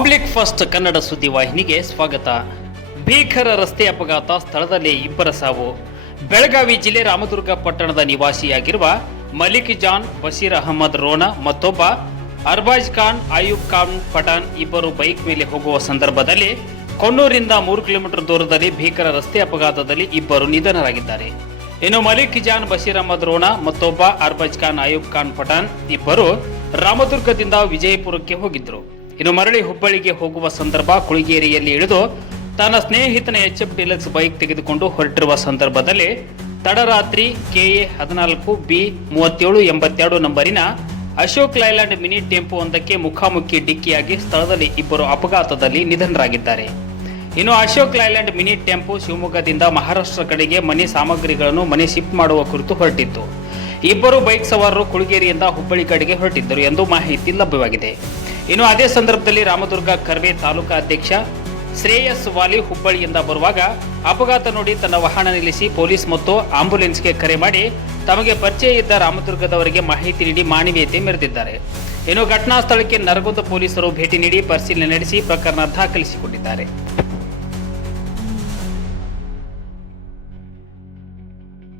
Public first Kannada ಸುದ್ದಿ ವಾಹಿನಿಗೆ ಸ್ವಾಗತ. ಭೀಕರ ರಸ್ತೆ ಅಪಘಾತ ಸ್ಥಳದಲ್ಲಿ ಇಬ್ಬರ ಸಾವು. ಬೆಳಗಾವಿ ಜಿಲ್ಲೆ ರಾಮದುರ್ಗ ಪಟ್ಟಣದ ನಿವಾಸಿಯಾಗಿರುವ ಮಲಿಕ್ ಜಾನ್ ಬಶೀರ್ ಅಹಮದ್ ರೋಣ ಮತ್ತೊಬ್ಬ ಅರ್ಬಾಜ್ ಖಾನ್, ಆಯೂಬ್ ಖಾನ್ ಪಠಾನ್ ಇಬ್ಬರು ಬೈಕ್ ಮೇಲೆ ಹೋಗುವ ಸಂದರ್ಭದಲ್ಲಿ ಕೊಣ್ಣೂರಿಂದ ಮೂರು ಕಿಲೋಮೀಟರ್ ದೂರದಲ್ಲಿ ಭೀಕರ ರಸ್ತೆ ಅಪಘಾತದಲ್ಲಿ ಇಬ್ಬರು ನಿಧನರಾಗಿದ್ದಾರೆ. ಇನ್ನು ಮಲಿಕ್ ಜಾನ್ ಬಶೀರ್ ಅಹಮದ್ ರೋಣ ಮತ್ತೊಬ್ಬ ಅರ್ಬಾಜ್ ಖಾನ್, ಆಯೂಬ್ ಖಾನ್ ಪಠಾನ್ ಇಬ್ಬರು ರಾಮದುರ್ಗದಿಂದ ವಿಜಯಪುರಕ್ಕೆ ಹೋಗಿದ್ರು ಇನ್ನು ಮರಳಿ ಹುಬ್ಬಳ್ಳಿಗೆ ಹೋಗುವ ಸಂದರ್ಭ ಕುಳಿಗೇರಿಯಲ್ಲಿ ಇಳಿದು ತನ್ನ ಸ್ನೇಹಿತನ ಎಚ್ ಎಫ್ ಡಿಲಕ್ಸ್ ಬೈಕ್ ತೆಗೆದುಕೊಂಡು ಹೊರಟಿರುವ ಸಂದರ್ಭದಲ್ಲಿ ತಡರಾತ್ರಿ ಕೆಎ ಹದಿನಾಲ್ಕು ಬಿ ಮೂವತ್ತೇಳು ಎಂಬತ್ತೆರಡು ನಂಬರಿನ ಅಶೋಕ್ ಲೈಲ್ಯಾಂಡ್ ಮಿನಿ ಟೆಂಪೋ ಒಂದಕ್ಕೆ ಮುಖಾಮುಖಿ ಡಿಕ್ಕಿಯಾಗಿ ಸ್ಥಳದಲ್ಲಿ ಇಬ್ಬರು ಅಪಘಾತದಲ್ಲಿ ನಿಧನರಾಗಿದ್ದಾರೆ. ಇನ್ನು ಅಶೋಕ್ ಲೈಲ್ಯಾಂಡ್ ಮಿನಿ ಟೆಂಪೋ ಶಿವಮೊಗ್ಗದಿಂದ ಮಹಾರಾಷ್ಟ್ರ ಕಡೆಗೆ ಮನೆ ಸಾಮಗ್ರಿಗಳನ್ನು ಮನೆ ಶಿಫ್ಟ್ ಮಾಡುವ ಕುರಿತು ಹೊರಟಿತ್ತು. ಇಬ್ಬರು ಬೈಕ್ ಸವಾರರು ಕುಳಗೇರಿಯಿಂದ ಹುಬ್ಬಳ್ಳಿ ಕಡೆಗೆ ಹೊರಟಿದ್ದರು ಎಂದು ಮಾಹಿತಿ ಲಭ್ಯವಾಗಿದೆ. ಇನ್ನು ಅದೇ ಸಂದರ್ಭದಲ್ಲಿ ರಾಮದುರ್ಗ ಕರ್ವೆ ತಾಲೂಕಾ ಅಧ್ಯಕ್ಷ ಶ್ರೇಯಸ್ ವಾಲಿ ಹುಬ್ಬಳ್ಳಿಯಿಂದ ಬರುವಾಗ ಅಪಘಾತ ನೋಡಿ ತನ್ನ ವಾಹನ ನಿಲ್ಲಿಸಿ ಪೊಲೀಸ್ ಮತ್ತು ಆಂಬ್ಯುಲೆನ್ಸ್ಗೆ ಕರೆ ಮಾಡಿ ತಮಗೆ ಪರಿಚಯ ಇದ್ದ ರಾಮದುರ್ಗದವರಿಗೆ ಮಾಹಿತಿ ನೀಡಿ ಮಾನವೀಯತೆ ಮೆರೆದಿದ್ದಾರೆ. ಇನ್ನು ಘಟನಾ ಸ್ಥಳಕ್ಕೆ ನರಗುಂದ ಪೊಲೀಸರು ಭೇಟಿ ನೀಡಿ ಪರಿಶೀಲನೆ ನಡೆಸಿ ಪ್ರಕರಣ ದಾಖಲಿಸಿಕೊಂಡಿದ್ದಾರೆ.